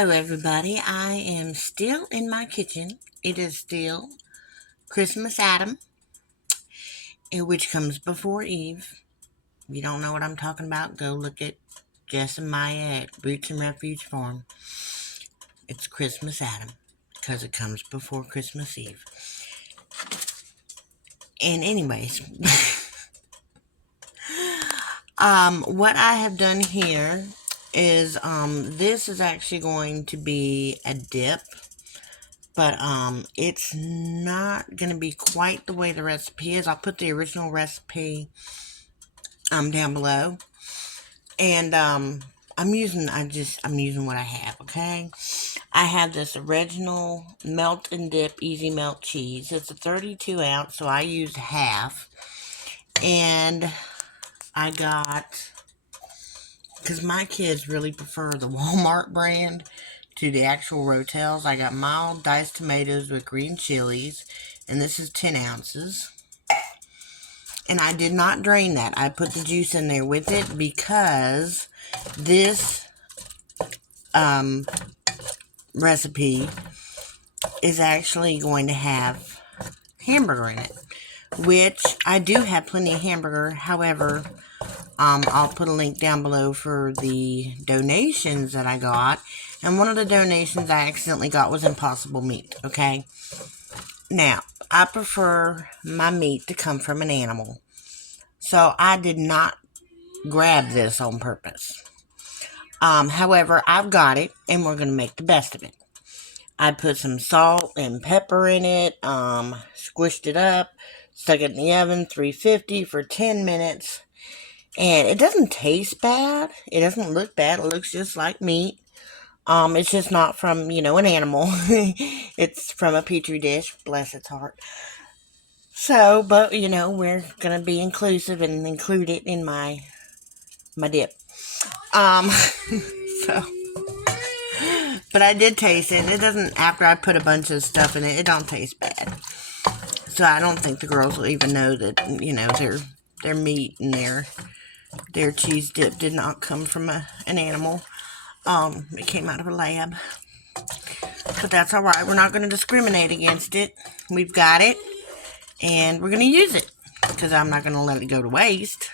Hello, everybody. I am still in my kitchen. It is still Christmas Adam, which comes before Eve. If you don't know what I'm talking about, go look at Jess and Maya at Roots and Refuge Farm. It's Christmas Adam because it comes before Christmas Eve. And anyways, what I have done here is this is actually going to be a dip. But it's not going to be quite the way the recipe is. I'll put the original recipe down below. And I'm using what I have, okay? I have this original melt and dip easy melt cheese. It's a 32 ounce, so I used half. And I got, because my kids really prefer the Walmart brand to the actual Rotels, I got mild diced tomatoes with green chilies, and this is 10 ounces. And I did not drain that. I put the juice in there with it because this recipe is actually going to have hamburger in it, which I do have plenty of hamburger. However, I'll put a link down below for the donations that I got. And one of the donations I accidentally got was Impossible meat, okay? Now, I prefer my meat to come from an animal. So I did not grab this on purpose. However, I've got it, and we're going to make the best of it. I put some salt and pepper in it, squished it up, stuck it in the oven, 350 for 10 minutes. And it doesn't taste bad. It doesn't look bad. It looks just like meat. It's just not from, an animal. It's from a petri dish. Bless its heart. So, but, we're going to be inclusive and include it in my dip. So, but I did taste it. It doesn't, after I put a bunch of stuff in it, it don't taste bad. So I don't think the girls will even know that, their meat and their cheese dip did not come from an animal. It came out of a lab. But that's alright. We're not going to discriminate against it. We've got it. And we're going to use it. Because I'm not going to let it go to waste.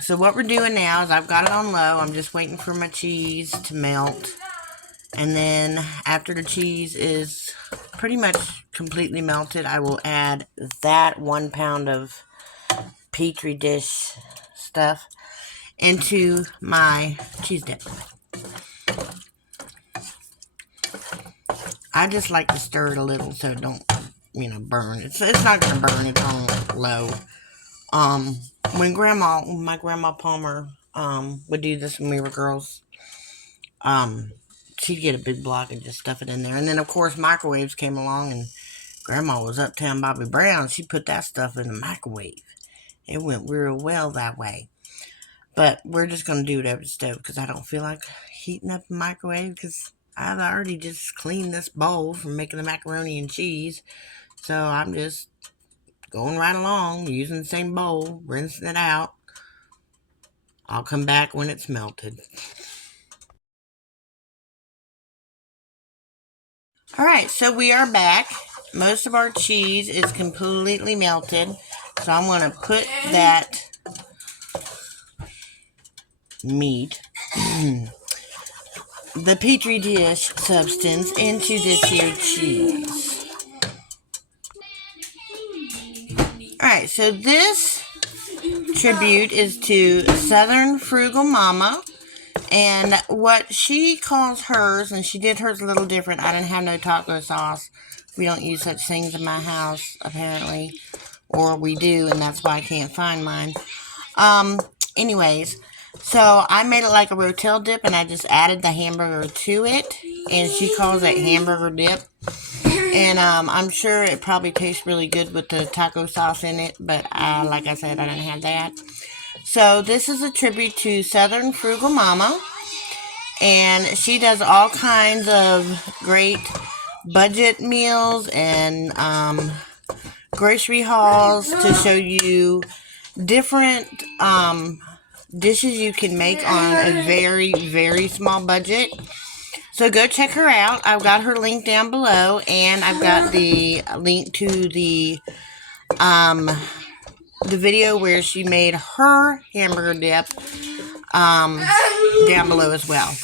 So what we're doing now is I've got it on low. I'm just waiting for my cheese to melt. And then after the cheese is pretty much completely melted, I will add that 1 pound of petri dish stuff into my cheese dip. I just like to stir it a little so it don't, burn. It's not going to burn. It's on low. When my grandma Palmer, would do this when we were girls, she'd get a big block and just stuff it in there. And then, of course, microwaves came along, and Grandma was Uptown Bobby Brown. She put that stuff in the microwave. It went real well that way. But we're just going to do it over the stove because I don't feel like heating up the microwave because I've already just cleaned this bowl from making the macaroni and cheese. So I'm just going right along, using the same bowl, rinsing it out. I'll come back when it's melted. Alright, so we are back. Most of our cheese is completely melted. So I'm going to put that meat, the petri dish substance, into this here cheese. Alright, so this tribute is to SouthernFrugalMomma. And what she calls hers, and she did hers a little different. I didn't have no taco sauce. We don't use such things in my house, apparently. Or we do, and that's why I can't find mine. Anyways, so I made it like a Rotel dip, and I just added the hamburger to it. And she calls it hamburger dip. And I'm sure it probably tastes really good with the taco sauce in it. But like I said, I didn't have that. So this is a tribute to SouthernFrugalMomma. And she does all kinds of great budget meals and grocery hauls to show you different dishes you can make on a very, very small budget. So go check her out. I've got her link down below, and I've got the link to the video where she made her hamburger dip down below as well.